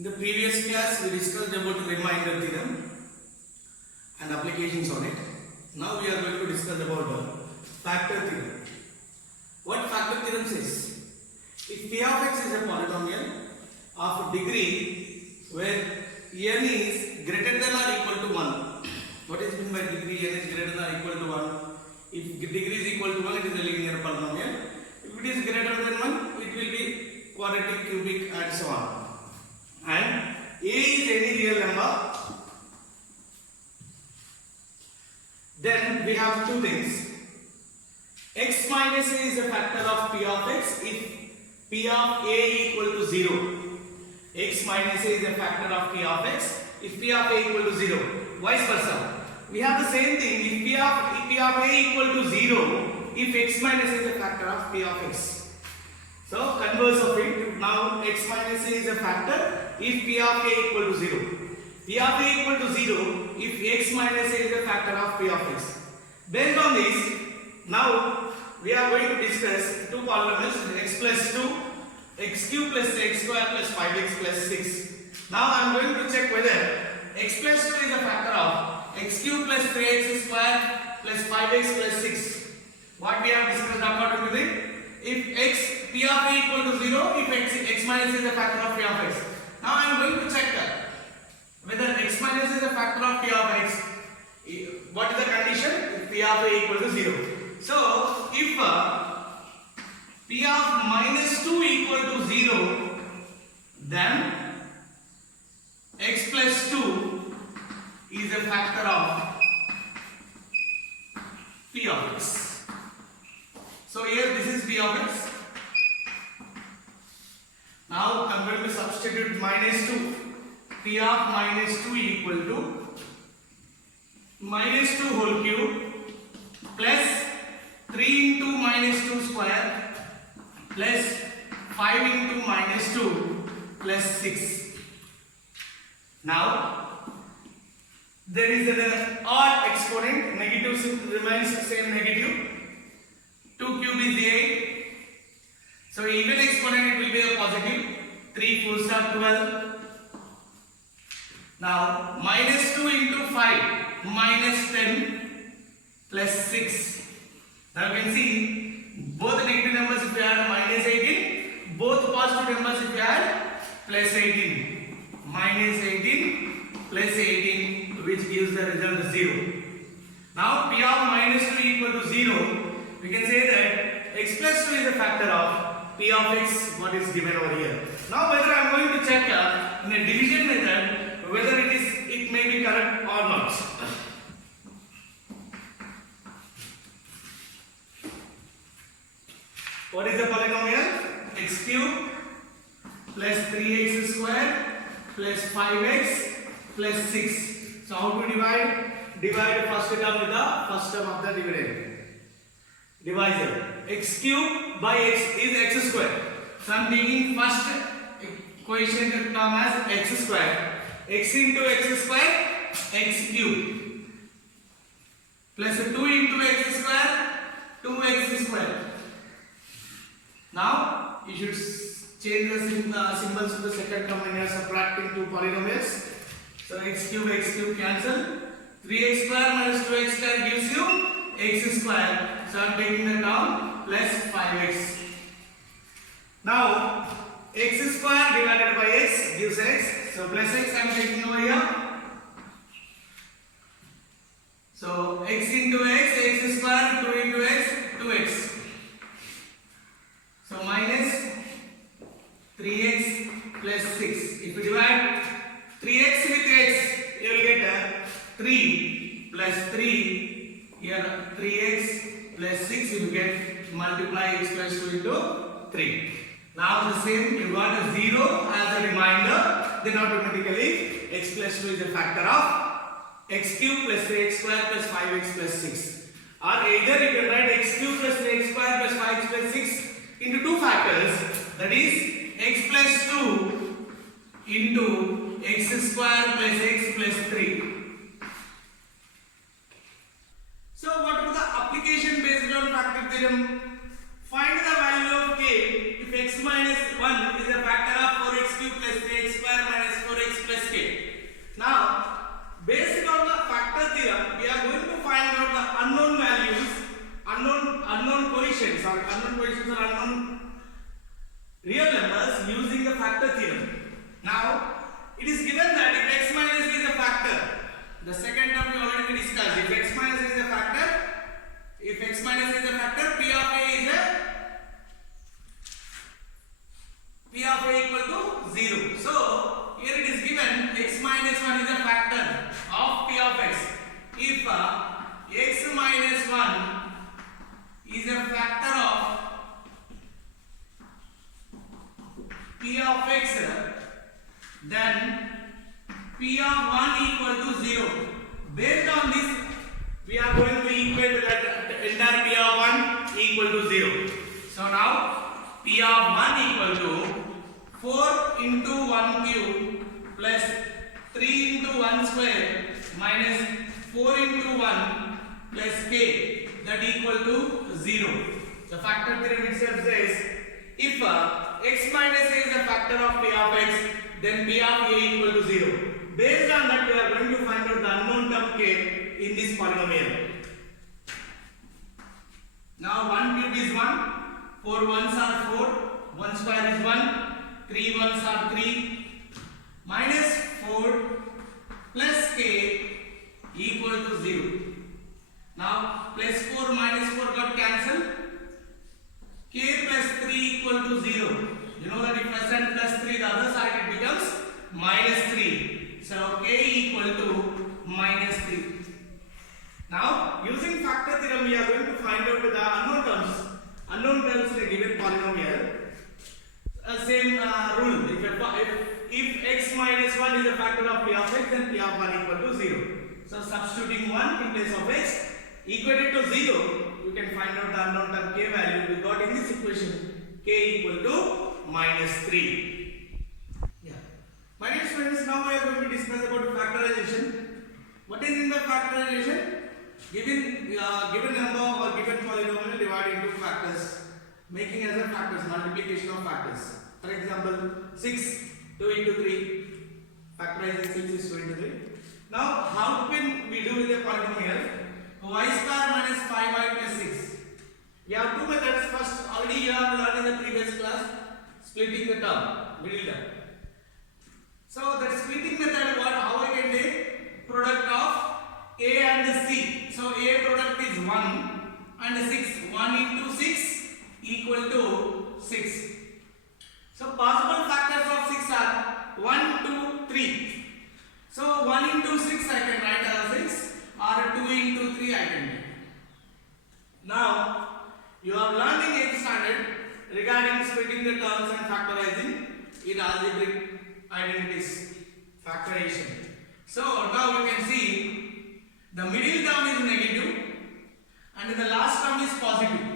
In the previous class, we discussed about remainder theorem and applications on it. Now we are going to discuss about factor theorem. What factor theorem says? If p of x is a polynomial of degree where n is greater than or equal to 1. What is meant by degree? N is greater than or equal to 1. If degree is equal to 1, it is a linear polynomial. If it is greater than 1, it will be quadratic, cubic and so on. And a is any real number, then we have two things. X minus a is a factor of p of x if p of a equal to 0. X minus a is a factor of p of x if p of a equal to 0. Vice versa. We have the same thing if p of a equal to 0 if x minus a is a factor of p of x. So converse of it, now x minus a is a factor if p of a equal to 0. P of a equal to 0 if x minus a is a factor of p of x. Based on this, now we are going to discuss two polynomials x plus 2, x cube plus x square plus 5x plus 6. Now I am going to check whether x plus 2 is a factor of x cube plus 3x square plus 5x plus 6. What we have discussed according to this? If x p of a equal to 0, if x minus is a factor of p of x. Now I am going to check whether x minus is a factor of p of x. What is the condition? If p of a equal to 0. So if p of minus 2 equal to 0, then x plus 2 is a factor of p of x. So here this is p of x. Now I am going to substitute minus 2. P of minus 2 equal to minus 2 whole cube plus 3 into minus 2 square plus 5 into minus 2 plus 6. Now there is an odd exponent, negative remains same negative. 2 cube is 8. So even exponent it will be a positive. 3 4s are 12. Now minus 2 into 5 minus 10 plus 6. Now you can see both negative numbers if you add minus 18, both positive numbers if you add plus 18. Minus 18 plus 18, which gives the result 0. Now p of minus 2 equal to 0. We can say that x plus 2 is a factor of p of x, what is given over here. Now whether I am going to check in a division method whether it may be correct or not. What is the polynomial? X cube plus 3x square plus 5x plus 6. So how to divide? Divide the first term with the first term of the dividend. Divisor. X cube by x is x square. So I am taking first equation term as x square. X into x square, x cube. Plus 2 into x square, 2x square. Now you should change the symbols to the second term when you are subtracting two polynomials. So x cube cancel. 3x square minus 2x square gives you x square. So I am taking the term plus 5x. Now x square divided by x gives x. So plus x I am taking over here. So x into x square, 2 into x, 2x. So minus 3x plus 6. If you divide 3x with x, you will get 3 plus 3. Here 3x plus 6, you will get multiply x plus 2 into 3. Now the same, you got a 0 as a reminder, then automatically x plus 2 is a factor of x cube plus 3x square plus 5x plus 6. Or either you can write x cube plus 3x square plus 5x plus 6 into two factors, that is x plus 2 into x square plus x plus 3. So what is the application based on factor theorem? Find the value of k if x minus 1 is a factor of 4x cube plus 3x square minus using the factor theorem. Now, it is given that if x minus a is a factor, the second term we already discussed. If x minus a is a factor, P of A equal to 0. So, here it is given x minus 1 is a factor of P of x. If x minus 1 is a factor of P of x, then P of 1 equal to 0. Based on this, we are going to equate that entire P of 1 equal to 0. So now P of 1 equal to 4 into 1 cube plus 3 into 1 square minus 4 into 1 plus k, that equal to 0. The factor theorem itself says if x minus a is a factor of P of x, then P of a equal to 0. Based on that, we are going to find out the unknown term k in this polynomial. Now 1 cube is 1, 4 ones are 4, 1 square is 1, 3 ones are 3, minus 4 plus k equal to 0. Now plus 4 minus 4 got cancelled, k plus 3 equal to 0. You know that if I send plus 3 the other side, it becomes minus 3. So k equal to minus 3. Now using factor theorem, we are going to find out the unknown terms. Unknown terms in a given polynomial. Same rule. If x minus 1 is a factor of P of x, then P of 1 equal to 0. So substituting 1 in place of x equated to 0, you can find out the unknown term k value. We got in this equation k equal to minus 3. Yeah. My dear students, now we are going to discuss about factorization. What is in the factorization? Given number or given polynomial divided into factors, making as a factors, multiplication of factors. For example, 6, 2 into 3, factorizing 6 is 2 into 3. Now, how can we do with a polynomial? Y square minus 5y plus 6. We have two methods. First, already you have learned in the previous class, splitting the term, middle term. So, that splitting method, how I can take product of A and C. So, A product is 1 and 6. 1 into 6 equal to 6. So, possible factors of 6 are 1, 2, 3. So, 1 into 6 I can write as 6 or 2 into 3 I can do. Now, you have learned in 8th standard regarding splitting the terms and factorizing in algebraic identities, factorization. So, now you can see the middle term is negative and the last term is positive.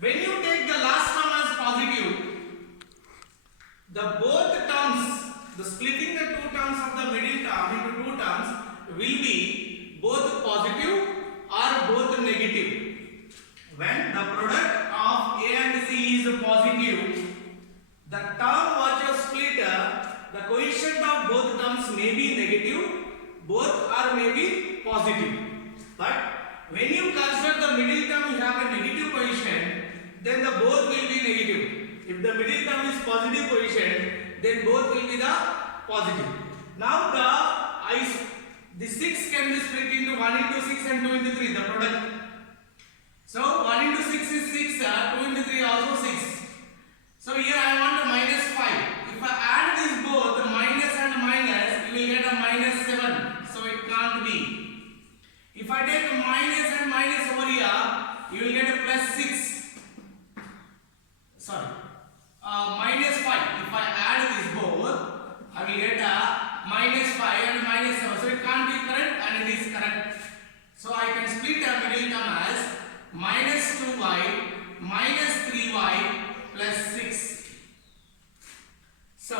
When you take the last term as positive, the both terms, the splitting the two terms of the middle term into two terms will be both positive or both negative. When the product of A and C is positive, the term what you split, the coefficient of both terms may be negative, both are may be positive. But when you consider the middle term, you have a negative coefficient, then the both will be negative. If the middle term is positive coefficient, then both will be the positive. Now the 6 can be split into 1 into 6 and 2 into 3, the product. So 1 into 6 is 6, 2 into 3 also 6. So here I want a minus 5. If I add these both, the minus and minus, you will get a minus 7. So it can't be. If I take a minus and minus over here, you will get a plus 6. Sorry. Minus 5. If I add these both, I will get a minus 5 and minus 7. So it can't be correct and it is correct. So I can split a middle term as minus 2y minus 3y plus 6. So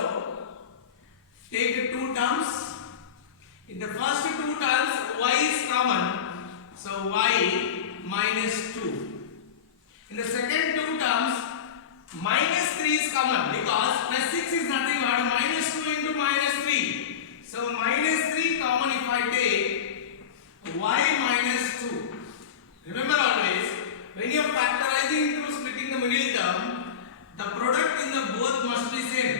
take the two terms. In the first two terms, y is common. So y minus 2. In the second two terms, minus 3 is common because plus 6 is nothing but minus 2 into minus 3. So minus 3 common if I take y minus 2. Remember always, when you are factorizing through splitting the middle term, the product in the both must be same.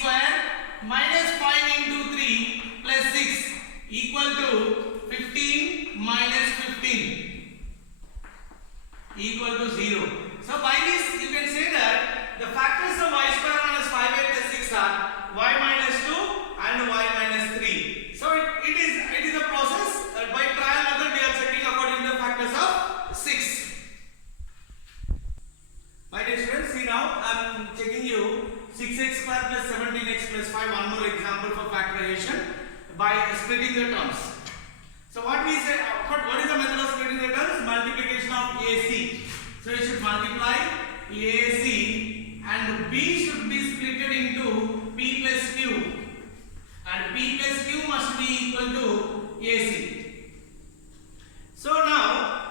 square minus 5 into 3 plus 6 equal to 15 minus 15 equal to 0. So by this you can say that the factors of y square minus 5y plus 6 are y minus 2 and y minus 3. So it is a process by trial method we are checking according to the factors of 6. My dear students, see now I am checking you 6x square plus 17x plus 5, one more example for factorization by splitting the terms. So what we say, what is the method of splitting the terms? Multiplication of AC. So you should multiply AC and B should be split into P plus Q, and P plus Q must be equal to AC. So now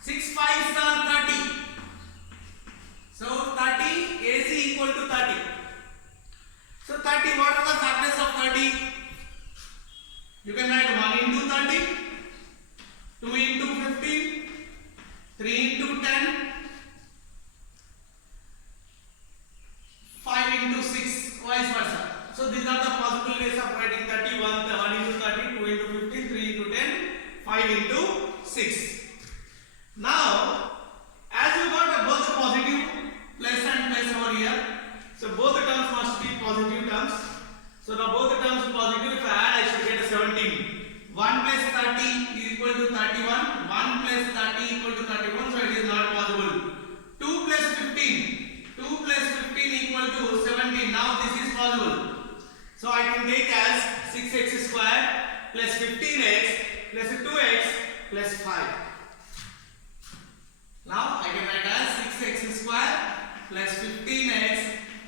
6 5s are 30. So 30 AC equal to 30. So 30, what are the factors of 30? You can write 1 into 30, 2 into 15, 3 into 10, 5 into 6, vice versa. So these are the possible ways of writing 30, 1 into 30, 2 into 15, 3 into 10, 5 into 6. Now, as you got both the positive plus and plus over here, so both the terms must be positive terms. So now both the terms positive, if I add I should get a 17. 1 plus 30 is equal to 31, 1 plus 30 equal to 31, so it is not possible. 2 plus 15, 2 plus 15 equal to 17, now this is possible. So I can take as 6x square plus 15x plus 2x plus 5. Now I can write as 6x square plus 15x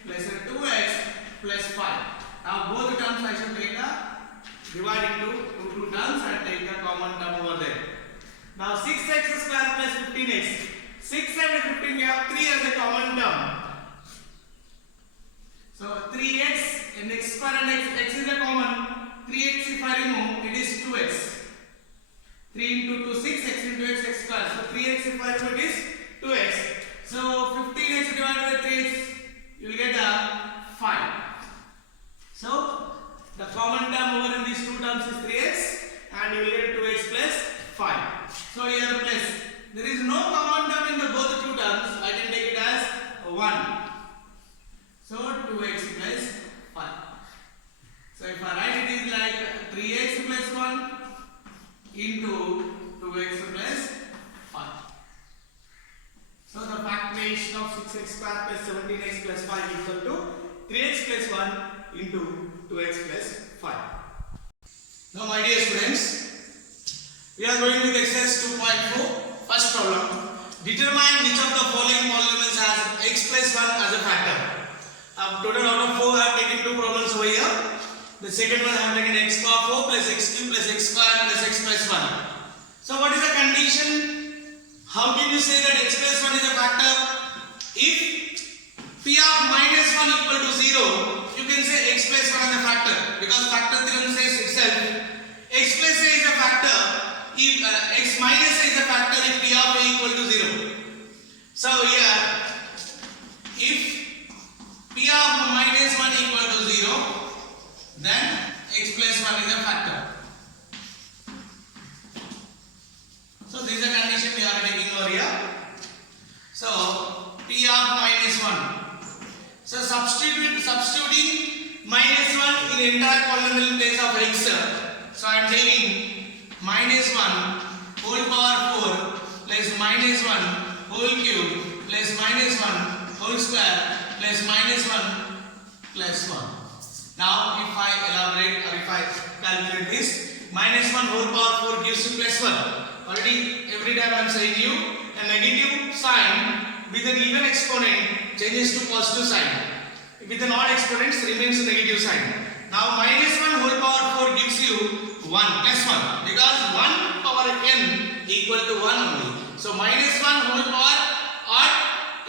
plus 2x plus 5. Now both the terms I should take divide into two terms and take the common term over there. Now 6x square plus 15x. 6 and 15 we have 3 as a common term. So 3x and x square and x is a common. 3x if I remove, it is 2x. 3 into 2, 6, x into x square. So 3x if I remove, it is 2x. So 15x divided by 3x, you will get a 5. So the common term over in these two terms is 3x and you will get 2x plus 5. So here plus, there is no common term in the both two terms. I can take it as 1. So 2x plus 5. So if I write it is like 3x plus 1 into 2x plus 5. So the factorization of 6x square plus 17x plus 5 equal to 3x plus 1 into 2x plus 5. Now my dear students, we are going with exercise 2.4. First problem. Determine which of the following polynomials has x plus 1 as a factor. Total out of 4 I have taken 2 problems over here. The second one I have taken x power 4 plus x cube plus x square plus x plus 1. So what is the condition? How can you say that x plus 1 is a factor? If p of minus 1 equal to 0, you can say x plus 1 is a factor, because factor theorem says itself x plus a is a factor if x minus a is a factor if p of a equal to 0. So here, if p of minus 1 equal to 0, then x plus 1 is a factor. So this is the condition we are taking over here. So p of minus 1. So substituting minus 1 in entire polynomial in place of x. So I am taking minus 1 whole power 4 plus minus 1 whole cube plus minus 1 whole square plus minus 1 plus 1. Now if I elaborate or if I calculate this, minus 1 whole power 4 gives you plus 1. Already every time I am saying you a negative sign with an even exponent changes to positive sign. With an odd exponent remains negative sign. Now minus 1 whole power 4 gives you 1 plus 1, because 1 power n equal to 1 only. So minus 1 whole power odd,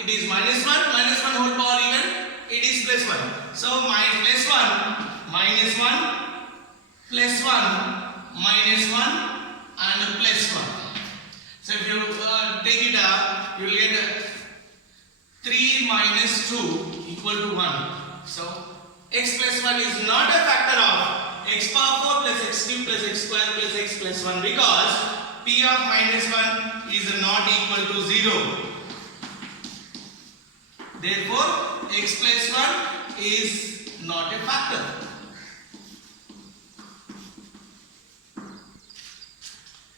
it is minus 1, minus 1 whole power even, it is plus 1. So plus 1, minus 1, plus 1, minus 1 and plus 1. So if you take it up, you will get 3 minus 2 equal to 1. So x plus 1 is not a factor of x power 4 plus x cube plus x square plus x plus 1 because p of minus 1 is not equal to 0. Therefore, x plus 1 is not a factor.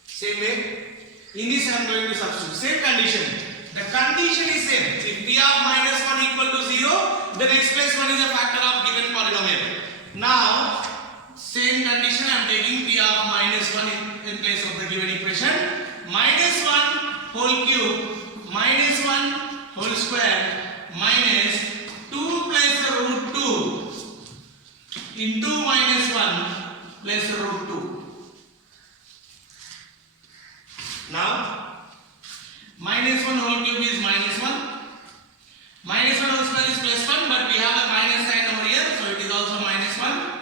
Same way, in this I am going to substitute. Same condition. The condition is same. If p of minus 1 equal to 0, then x plus 1 is a factor of given polynomial. Now, same condition I am taking p of minus 1 in place of the given equation. Minus 1 whole cube minus 1 whole square minus 2 plus root 2 into minus 1 plus root 2. Now, minus 1 whole cube is minus 1. Minus 1 whole square is plus 1, but we have a minus sign over here, so it is also minus 1.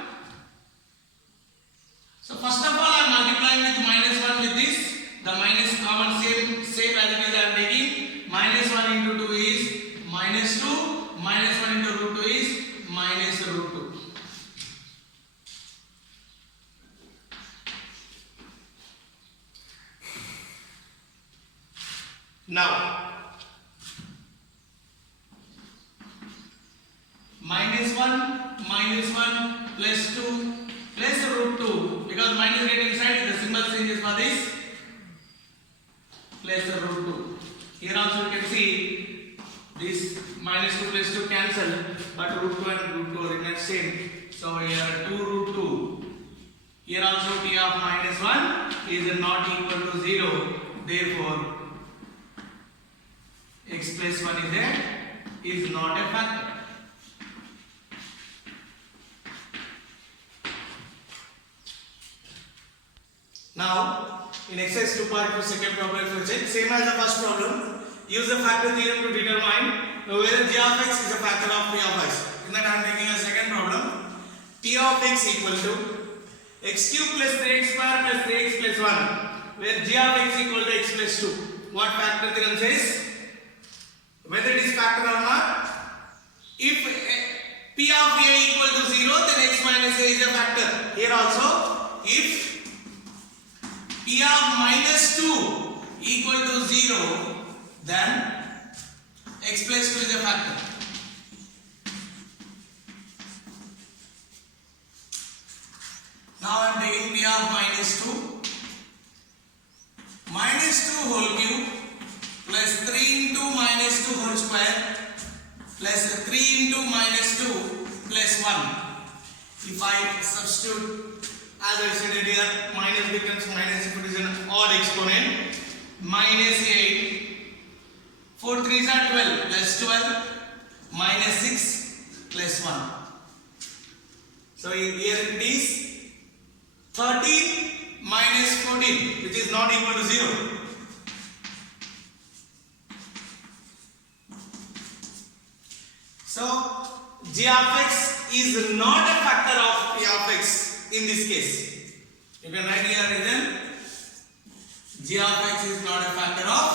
So first of all, I am multiplying with minus 1 with this. The minus common same as it is I am taking. Minus 1 into 2 is minus 2. Minus 1 into root 2 is minus root 2. Now, minus 1 plus 2 plus root 2, because minus get inside, the symbol changes for this, plus root 2. Here also you can see this minus 2 plus 2 cancel, but root 2 and root 2 remain same. So here 2 root 2. Here also p of minus 1 is not equal to 0. Therefore, x plus 1 is not a factor. Now, in exercise 2.2 second problem, same as the first problem, use the factor theorem to determine whether g of x is a factor of p of x. In that I am taking a second problem. P of x equal to x cube plus 3x square plus 3x plus 1, where g of x equal to x plus 2. What factor theorem says? Whether it is factor or not. If p of a equal to 0, then x minus a is a factor. Here also, if p of minus 2 equal to 0, then x plus 2 is a factor. Now I am taking p of minus 2. Minus 2 whole cube plus 3 into minus 2 whole square plus 3 into minus 2 plus 1. If I substitute, as I said earlier, minus becomes minus if it is an odd exponent. Minus 8, 4 3s are 12 plus 12 minus 6 plus 1. So here it is 13 minus 14, which is not equal to 0. So g of x is not a factor of p of x in this case. You can write here reason. G of x is not a factor of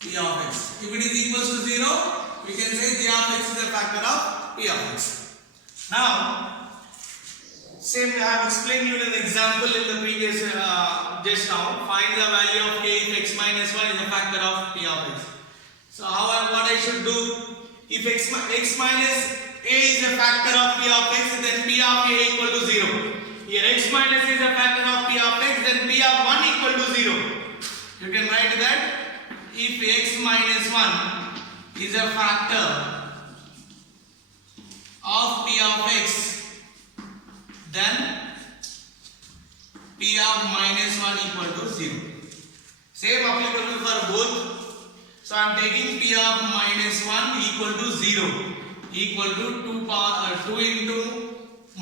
p of x. If it is equals to 0, we can say g of x is a factor of p of x. Now, same I have explained you an example in the previous just now. Find the value of k if x minus 1 is a factor of p of x. So what I should do? If x minus a is a factor of p of x, then p of a equal to 0. Here x minus a is a factor of p of x, then p of 1 equal to 0. You can write that if x minus 1 is a factor of p of x, then p of minus 1 equal to 0. Same applicable for both. So I am taking p of minus 1 equal to 0 equal to 2 into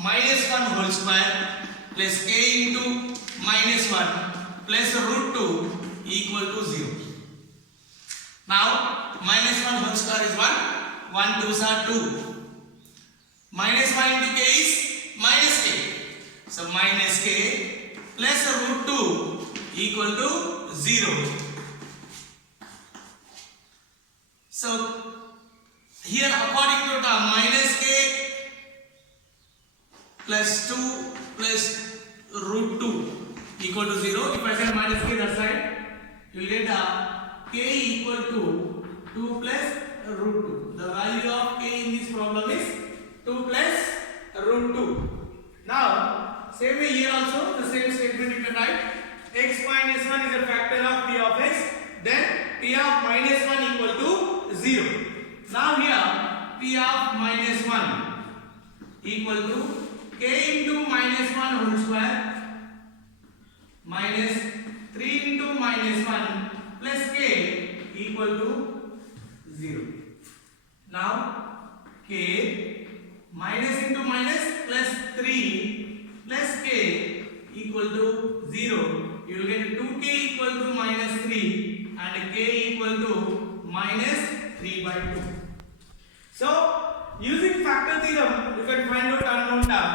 minus 1 whole square plus k into minus 1 plus root 2 equal to 0. Now minus 1 whole square is 1, 1 2s are 2. Minus 1 into k is minus k. So minus k plus root 2 equal to 0. So here according to term minus k plus 2 plus root 2 equal to 0. If I say minus k that side, you will get k equal to 2 plus root 2. The value of k in this problem is 2 plus root 2. Now same way here also the same statement you can write. X minus 1 is a factor of p of x, then p of minus 1 equal to 0. Now here p of minus 1 equal to k into minus 1 whole square minus 3 into minus 1 plus k equal to 0. Now k minus into minus plus 3 plus k equal to 0. You will get 2k equal to minus 3 and k equal to minus 3 by 2. So using factor theorem you can find out unknown term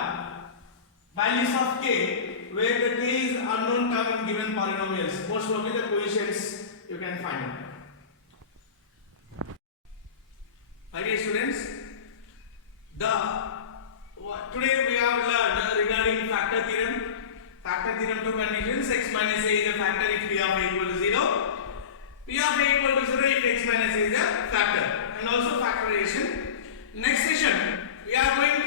values of k, where the k is unknown term in given polynomials. Most probably the coefficients you can find out. My dear students, today we have learned regarding factor theorem. Factor theorem two conditions: x minus a is a factor if p of a equal to 0, p of a equal to 0 if x minus a is a factor, and also factorization. Next session we are going